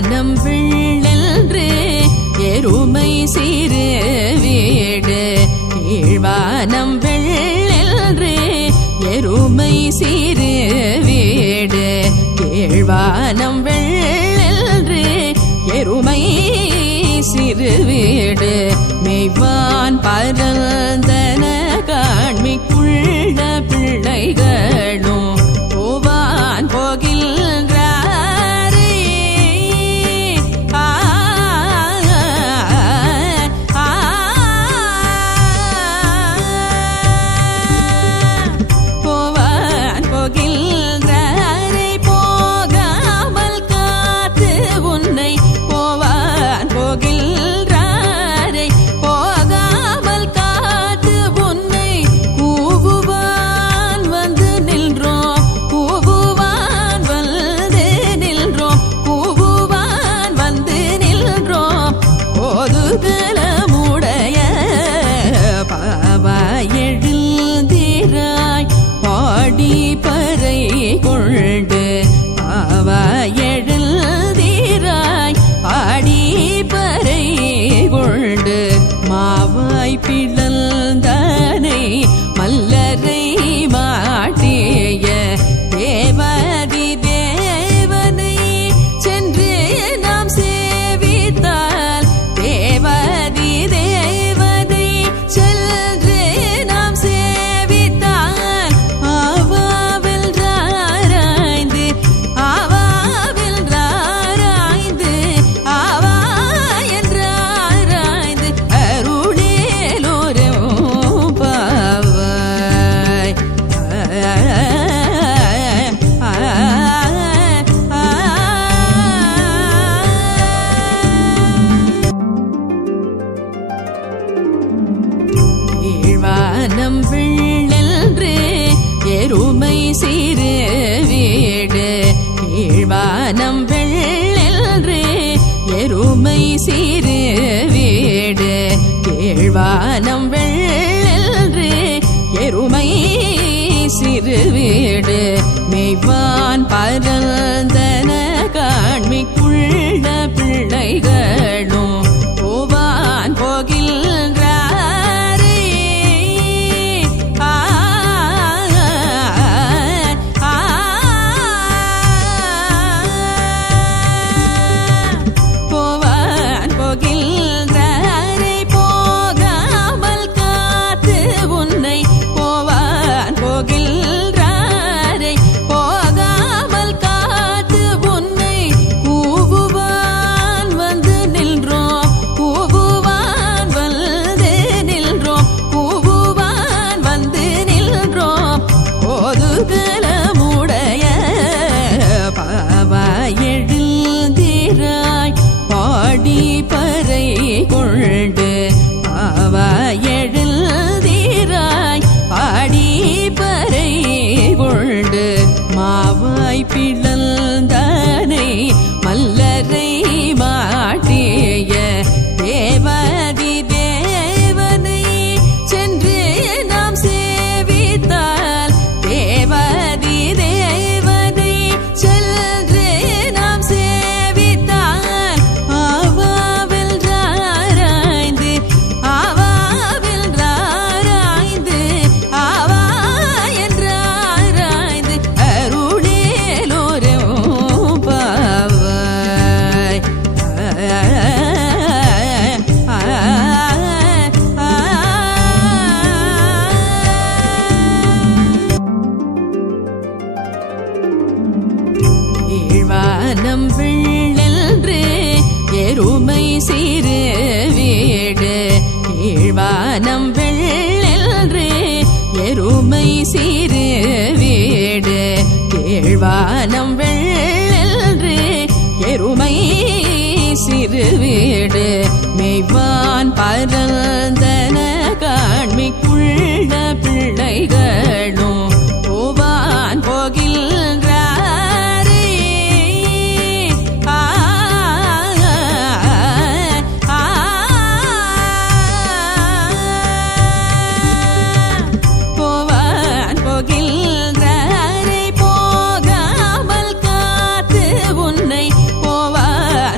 கீழ்வானம் வெள்ளென்று எருமை சிறு வீடு கீழ்வானம் வெள்ளென்று எருமை சிறு வீடு கீழ்வானம் வெள்ளென்று எருமை சிறு வீடு மெய்வான் பரந்தன காண்மிக்குள்ள பிள்ளைகளும் போவான் போகின்றாரே போவான் போகின்றாரே போகாமல் காத்து உன்னை போவான் போகின்றாரே போகாமல் காத்து உன்னை கூவுவான் வந்து நின்றோம் கூவுவான் வந்து நின்றோம் கூவுவான் வந்து நின்றோம் ஓதுகலமுடைய பாவாய் எழுந்திராய் பாடி பறை கொண்டு பாவாய் எழுந்திராய் பாடி பறை கொண்டு மாவாய் பிளந்தானை மல்லரை மாட்டிய தேவதி தேவனை சென்று நாம் சேவித்தால் தேவதி தேவனை சென்று நாம் சேவித்தால் ஆவாவில் ராராய்ந்து ஆவாவில் ராராய்ந்து ஆவா என்றாராய்ந்து அருளேலோரோ பாவாய் கீழ்வானம் வெள்ளென்று எருமை சிறு வீடு கீழ்வானம் வெள்ளென்று எருமை சிறு வீடு கீழ்வானம் வெள்ளென்று எருமை சிறு வீடு மெய்வான் பரந்தன காண்மிக்குள்ள பிள்ளைகளும் போவான் போகின்றாரே போவான் போகின்றாரே போகாமல் காத்து உன்னை போவான் போகின்றாரே போகாமல் காத்து உன்னை கூவுவான் வந்து நின்றோம் கூவுவான் வந்து நின்றோம் கூவுவான் வந்து நின்றோம் ஓதுகலமுடைய பாவாய் எழுந்திராய் பாடி பறை கொண்டு பாவாய் எழுந்திராய் பாடி பறை கொண்டு மாவாய் பிளந்தானை மல்லரை மாட்டிய தேவதி தேவனை சென்று நாம் சேவித்தால் தேவதி தேவனை சென்று நாம் சேவித்தால் ஆவாவில் ராராய்ந்து ஆவாவில் ராராய்ந்து ஆவா என்றாராய்ந்து அருளேலோரோ பாவாய் கீழ்வானம் வெள்ளென்று எருமை சிறு வீடு கீழ்வானம் வெள்ளென்று எருமை சிறு வீடு கீழ்வானம் வெள்ளென்று எருமை சிறு வீடு மெய்வான் பரந்தன காண்மிக்குள்ள பிள்ளைகளும் போவான் போகின்றாரே போவான் போகின்றாரே போகாமல் காத்து உன்னை போவான்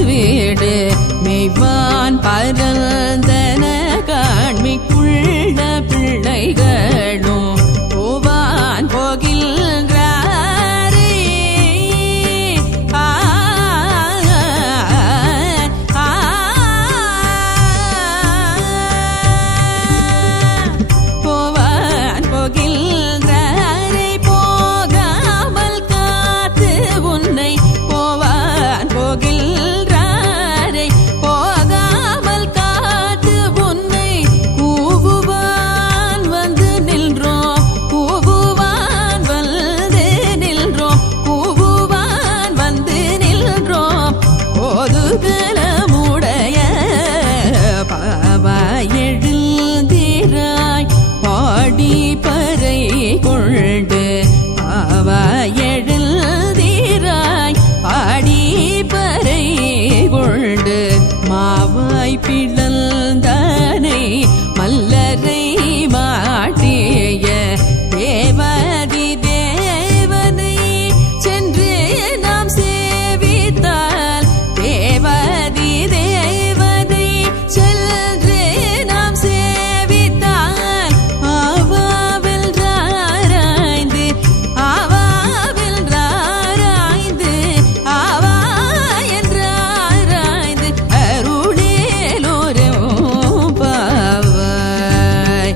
சிறுவீடு மெய்வான் பரந்தன காண்மிக்குள்ள பிள்ளைகளும் போவான் போகின்றாரே. போவான் போகின்றாரே போகாமல் காத்து உன்னை போவான் போகின்றாரே போகாமல் காத்து உன்னை கூவுவான் வந்து நின்றோம் கூவுவான் வந்து நின்றோம் கூவுவான் வந்து நின்றோம் கோதுகலமுடைய பாவாய் எழுந்திராய் பாடி பறை கொண்டு பாவாய் எழுந்திராய் பாடி பறை கொண்டு மாவாய் பிளந்தானை மல்லரை மாட்டிய தேவதி தேவனை சென்று நாம் சேவித்தால் தேவதி தேவனை சென்று நாம் சேவித்தால் ஆவாவென்றாராய்ந்து ஆவாவென்றாராய்ந்து ஆவா என்றாராய்ந்து அருளேலோரும் பாவாய்.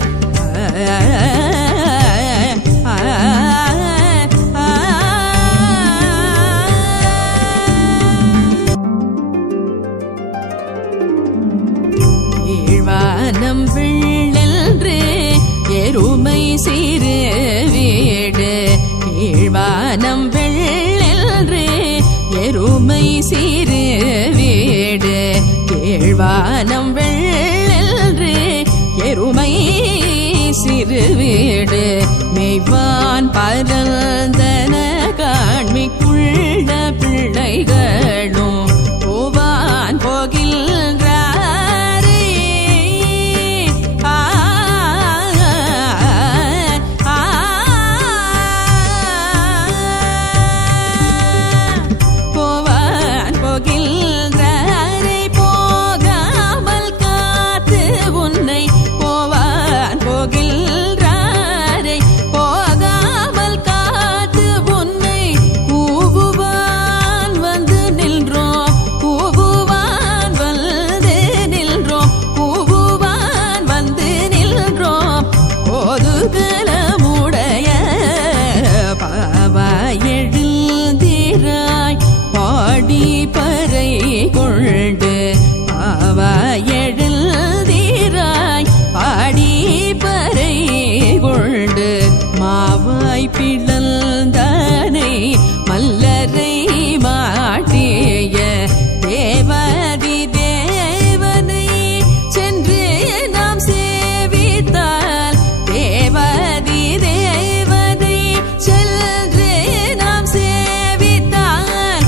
கீழ்வானம் வெள்ளென்று எருமை சிறு வீடு கீழ்வானம் வெள்ளென்று எருமை சிறு வீடு கீழ்வானம் வெள்ளென்று எருமை சிறு வீடு மெய்வான் பரந்தன காண்மிக்குள்ள பிள்ளைகளும் போவான் போகின்றாரே. போவான் போகின்றாரே போகாமல் காத்து உன்னை போவான் போகின்றாரே போகாமல் காத்து உன்னை கூவுவான் வந்து நின்றோம் கூவுவான் வந்து நின்றோம் கூவுவான் வந்து நின்றோம் கோதுகலமுடைய பாவாய் எழுந்திராய் பாடி பறை கொண்டு பாவாய் எழுந்திராய் பாடி பறை கொண்டு மாவாய் பிளந்தானை மல்லரை மாட்டிய தேவதி தேவனை சென்று நாம் சேவித்தால் தேவதி தேவனை சென்று நாம் சேவித்தால்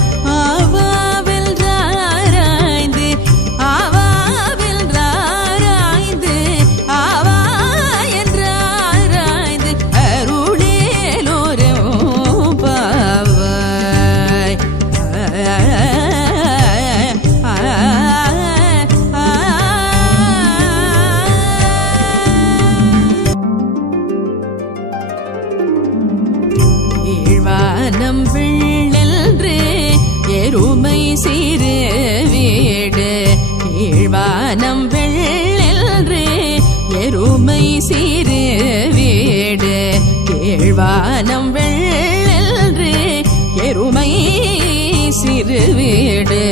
ஆவாவென்றாராய்ந்து ஆவாவென்றாராய்ந்து ஆவா என்றாராய்ந்து அருளேலோரும் பாவாய். கீழ்வானம் வெள்ளென்று எருமை சிறு வீடு கீழ்வானம் வெள்ளென்று எருமை சிறு வீடு கீழ்வானம் வெள்ளென்று எருமை சிறு வீடு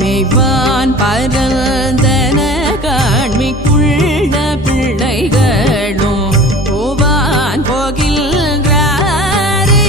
மெய்வான் பரந்தன காண்மிக்குள்ள பிள்ளைகளும் போவான் போகின்றாரே.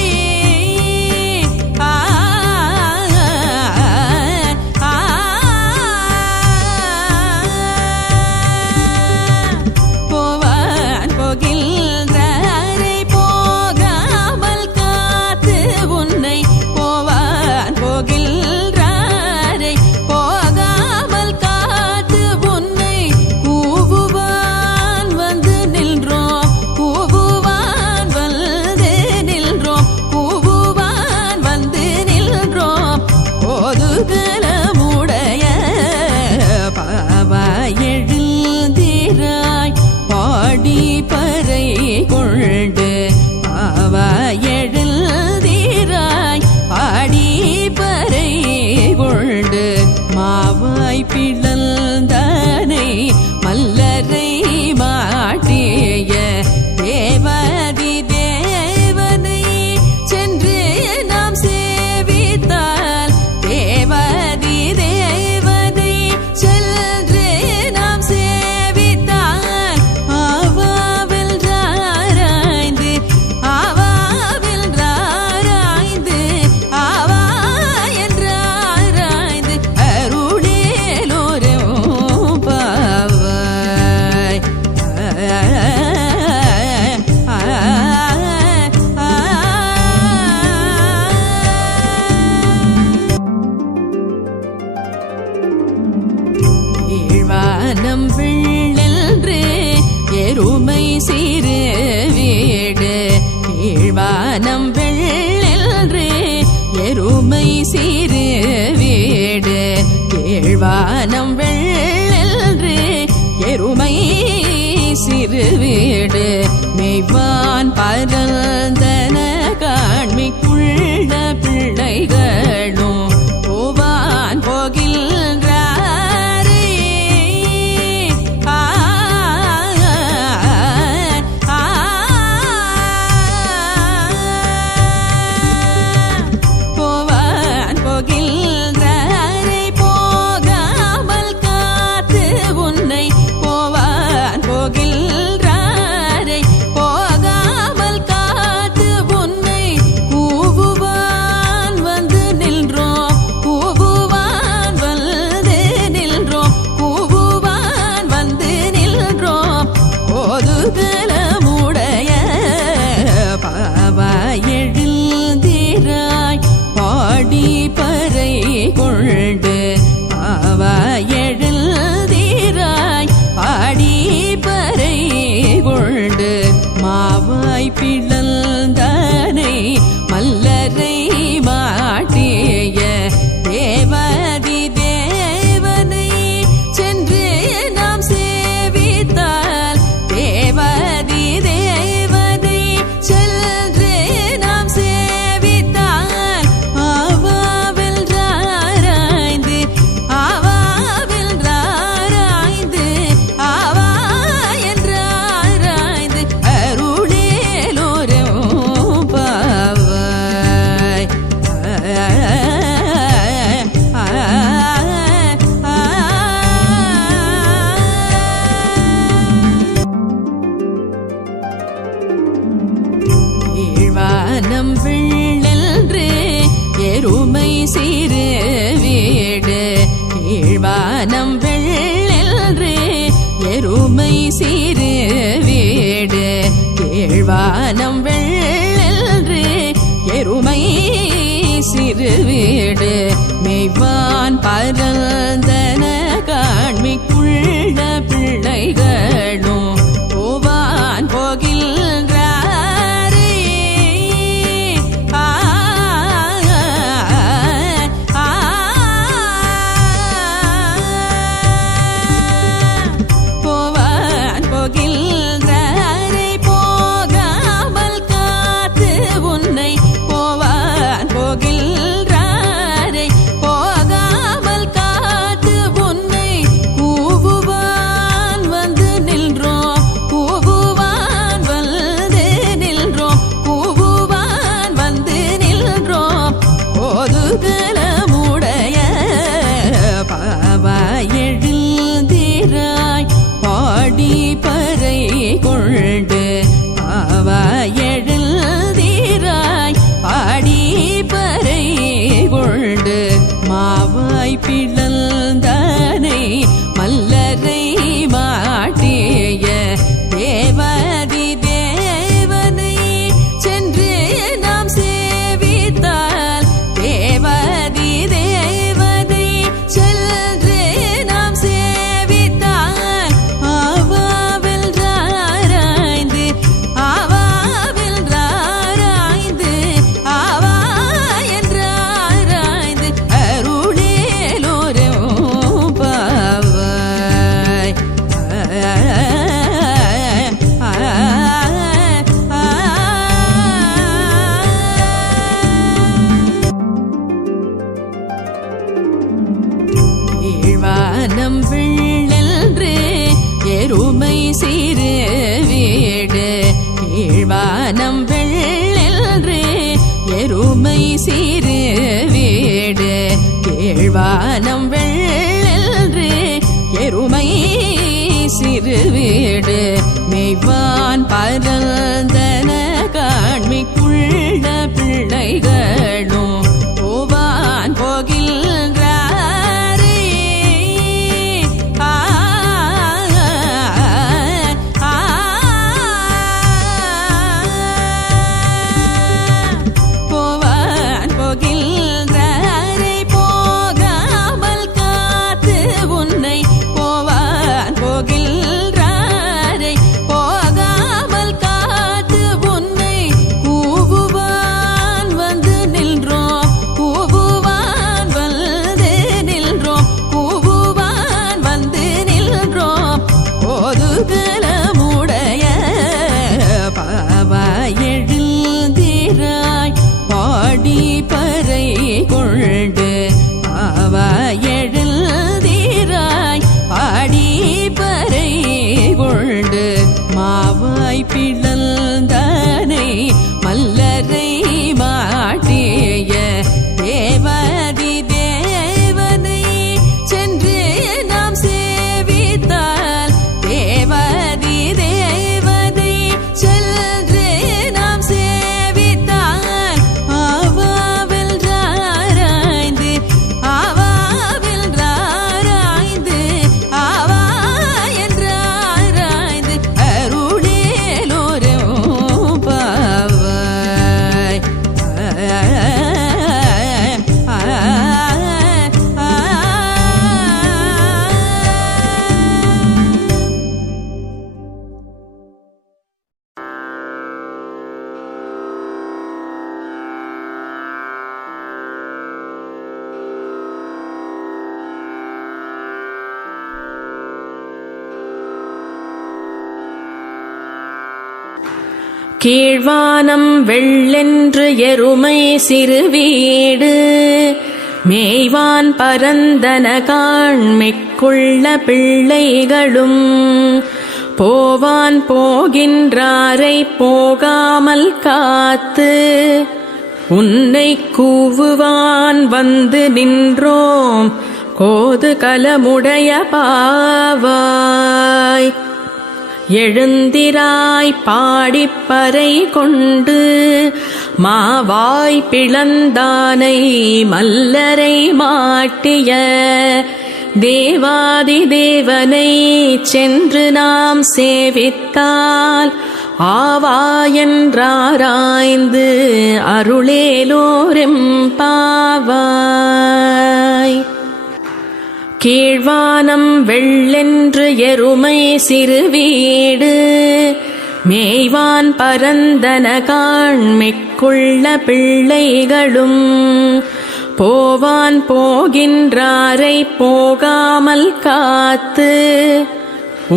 போவான் போகின்றாரே போகாமல் காத்து உன்னை போவான் போகின்றாரே போகாமல் காத்து பாடி பறை கொண்டு பாவா எழுதீராய் பாடி பறை கொண்டு மாவாய் பிளந்தானை மல்லரை மாட்டிய தேவதி தேவனை சென்று நாம் சேவித்தால் தேவதி தேவனை சென்று நாம் சேவித்தால் ஆவாவில் ராராய்ந்து ஆவாவில் ராராய்ந்து ஆவா என்றாராய்ந்து அருளேலோரும் பாவாய் ஈழ்வானம் வெள்ளென்று எருமை சிறு வீடு ஈழ்வானம் வெள்ளென்று எருமை சிறு வீடு ஈழ்வானம் வெள்ளென்று எருமை சிறு வீடு மெய்வான் பரந்தன காண்மிக்குள்ள பிள்ளைகளும் போவான் போகின்றாரே போவான் போகின்றாரே போகாமல் காத்து உன்னை போவான் போகின்றாரே போகாமல் காத்து உன்னை கூவுவான் வந்து நின்றோம் கூவுவான் வந்து நின்றோம் கூவுவான் வந்து நின்றோம் ஓதுகலமுடைய பாவா எழுந்திராய் பாடி பறை கொண்டு பாவா எழுந்திராய் பாடி பறை கொண்டு மாவாய் பிளந்தானை மல்லரை மாட்டிய தேவதி தேவனை சென்று நாம் சேவித்தால் தேவதி தேவனை சென்று நாம் சேவித்தால் ஆவாவில் ராராய்ந்து ஆவாவில் ராராய்ந்து ஆவா என்றாராய்ந்து அருளேலோரும் பாவாய் ஈழ்வானம் வெள்ளென்று எருமை சிறு வீடு ஈழ்வானம் வெள்ளென்று எருமை சிறு வீடு ஈழ்வானம் வெள்ளென்று எருமை சிறு வீடு மெய்வான் பரந்தன காண்மிக்குள்ள பிள்ளைகளும் போவான் போகின்றாரே போவான் போகின்றாரே போகாமல் காத்து உன்னை போவான் போகின்றாரே போகாமல் காத்து கீழ்வானம் வெள்ளென்று எருமை சிறு வீடு கீழ்வானம் வெள்ளென்று எருமை சிறு வீடு மெய்வான் பரந்தன காண்மிக்குள்ள பிள்ளைகளும் போவான் போகின்றாரே போவான் போகின்றாரே போகாமல் காத்து உன்னை போவான் போகின்றாரே போகாமல் காத்து உன்னை கூவுவான் வந்து நின்றோம் கூவுவான் வந்து நின்றோம் கூவுவான் வந்து நின்றோம் கோதுகலமுடைய பாவாய் எழுந்திராய் பாடி பறை கொண்டு பாவாய் எழுந்திராய் பாடி பறை கொண்டு மாவாய் பிளந்தானை மல்லரை மாட்டிய தேவாதி தேவனை சென்று நாம் சேவித்தால் தேவாதி தேவனை சென்று நாம் சேவித்தால் ஆவாவில் ராராய்ந்து ஆவாவில் ராராய்ந்து ஆவா என்றாராய்ந்து அருளேலோரும் பாவாய் கீழ்வானம் வெள்ளென்று எருமை சிறு வீடு மேய்வான் பரந்தன காண்மிக்குள்ள பிள்ளைகளும் போவான் போகின்றாரை போகாமல் காத்து உன்னை கூவுவான் வந்து நின்றோம் கோது கலமுடைய பாவாய் எழுந்திராய் பாடிப்பறை கொண்டு மாவாய் பிளந்தானை மல்லரை மாட்டிய தேவாதி தேவனை சென்று நாம் சேவித்தால் ஆவா என்றாராய்ந்து அருளேலோரெம்பாவாய் கீழ்வானம் வெள்ளென்று எருமை சிறு வீடு மேய்வான் பரந்தன காண்மிக்குள்ள பிள்ளைகளும் போவான் போகின்றாரை போகாமல் காத்து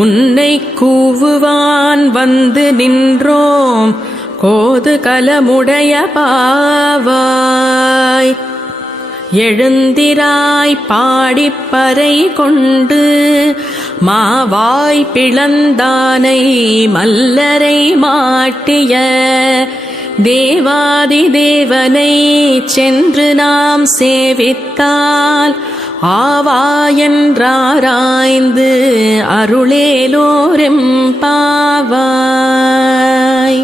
உன்னை கூவுவான் வந்து நின்றோம் கோது கலமுடைய பாவாய் எழுந்திராய் பாடிப்பறை கொண்டு மாவாய் பிளந்தானை மல்லரை மாட்டிய தேவாதி தேவனை சென்று நாம் சேவித்தால் ஆவா என்றாராய்ந்து அருளேலோரெம்பாவாய்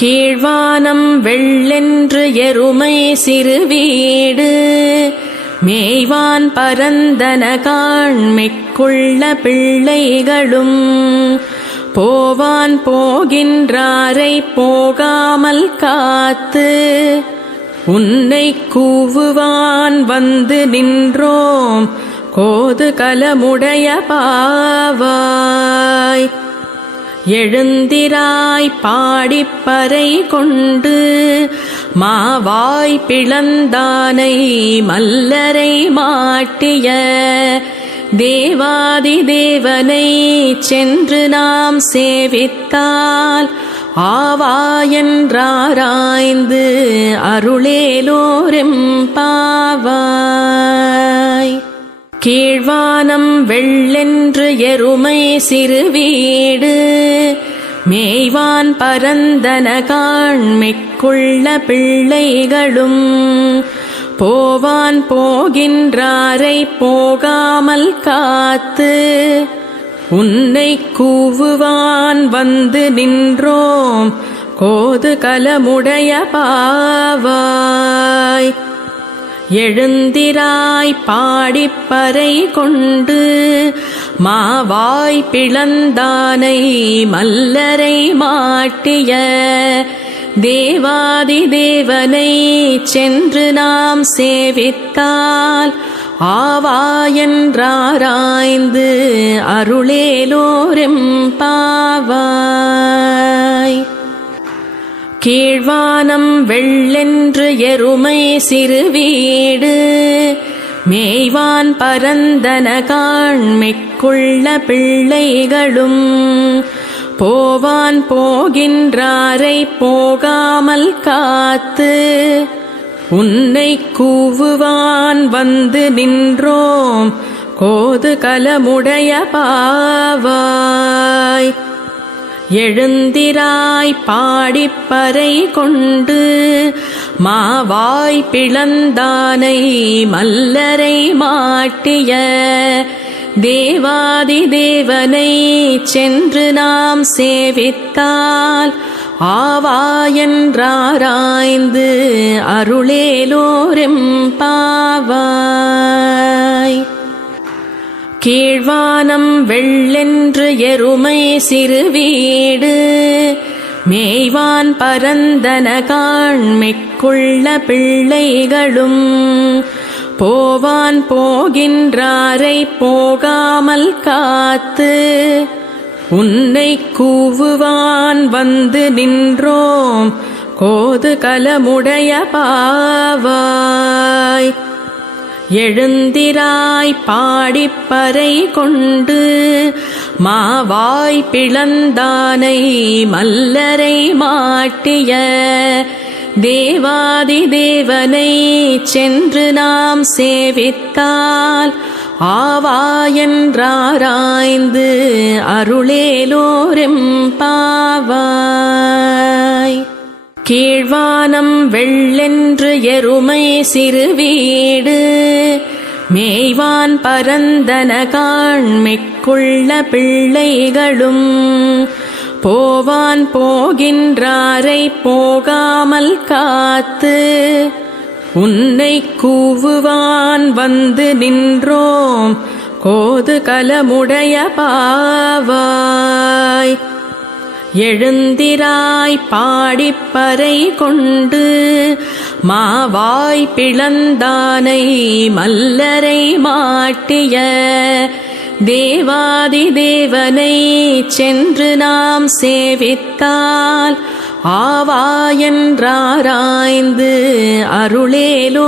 கீழ்வானம் வெள்ளென்று எருமை சிறு வீடு மேய்வான் பரந்தன காண்மிக்குள்ள பிள்ளைகளும் போவான் போகின்றாரை போகாமல் காத்து உன்னை கூவுவான் வந்து நின்றோம் கோது கலமுடைய பாவாய் எழுந்திராய் பாடிப்பறை கொண்டு மாவாய் பிளந்தானை மல்லரை மாட்டிய தேவாதி தேவனை சென்று நாம் சேவித்தால் ஆவா என்றாராய்ந்து அருளேலோரெம்பாவாய் கீழ்வானம் வெள்ளென்று எருமை சிறு வீடு மேய்வான் பரந்தன காண்மிக்குள்ள பிள்ளைகளும் போவான் போகின்றாரை போகாமல் காத்து உன்னை கூவுவான் வந்து நின்றோம் கோது கலமுடைய பாவாய். எழுந்திராய் பாடிப்பறை கொண்டு மாவாய் பிளந்தானை மல்லரை மாட்டிய தேவாதி தேவனை சென்று நாம் சேவித்தால் ஆவாயென்றாராய்ந்து அருளேலோரெம்பாவாய். கீழ்வானம் வெள்ளென்று எருமை சிறுவீடு மேய்வான் பரந்தன காண்மிக்குள்ள பிள்ளைகளும் போவான் போகின்றாரை போகாமல் காத்து உன்னை கூவுவான் வந்து நின்றோம் கோது கலமுடைய பாவாய். எழுந்திராய் பாடிப்பறை கொண்டு மாவாய் பிளந்தானை மல்லரை மாட்டிய தேவாதி தேவனை சென்று நாம் சேவித்தால் ஆவாயென்றாராய்ந்து அருளேலோரெம்பாவாய். கீழ்வானம் வெள்ளென்று எருமை சிறுவீடு மேய்வான் பரந்தன காண்மிக்குள்ள பிள்ளைகளும் போவான் போகின்றாரை போகாமல் காத்து உன்னை கூவுவான் வந்து நின்றோம் கோது கலமுடைய பாவாய். எழுந்திராய் பாடிப்பறை கொண்டு மாவாய் பிளந்தானை மல்லரை மாட்டிய தேவாதி தேவனை சென்று நாம் சேவித்தால் ஆவாயென்றாராய்ந்து அருளேலோரெம்பாவாய். கீழ்வானம் வெள்ளென்று எருமை சிறுவீடு மேய்வான் பரந்தன காண்மிக்குள்ள பிள்ளைகளும் போவான் போகின்றாரை போகாமல் காத்து உன்னை கூவுவான் வந்து நின்றோம் கோது கலமுடைய பாவாய். எழுந்திராய் பாடிப்பறை கொண்டு மாவாய் பிளந்தானை மல்லரை மாட்டிய தேவாதி தேவனை சென்று நாம் சேவித்தால் ஆவாயென்றாராய்ந்து அருளேலோரெம்பாவாய்.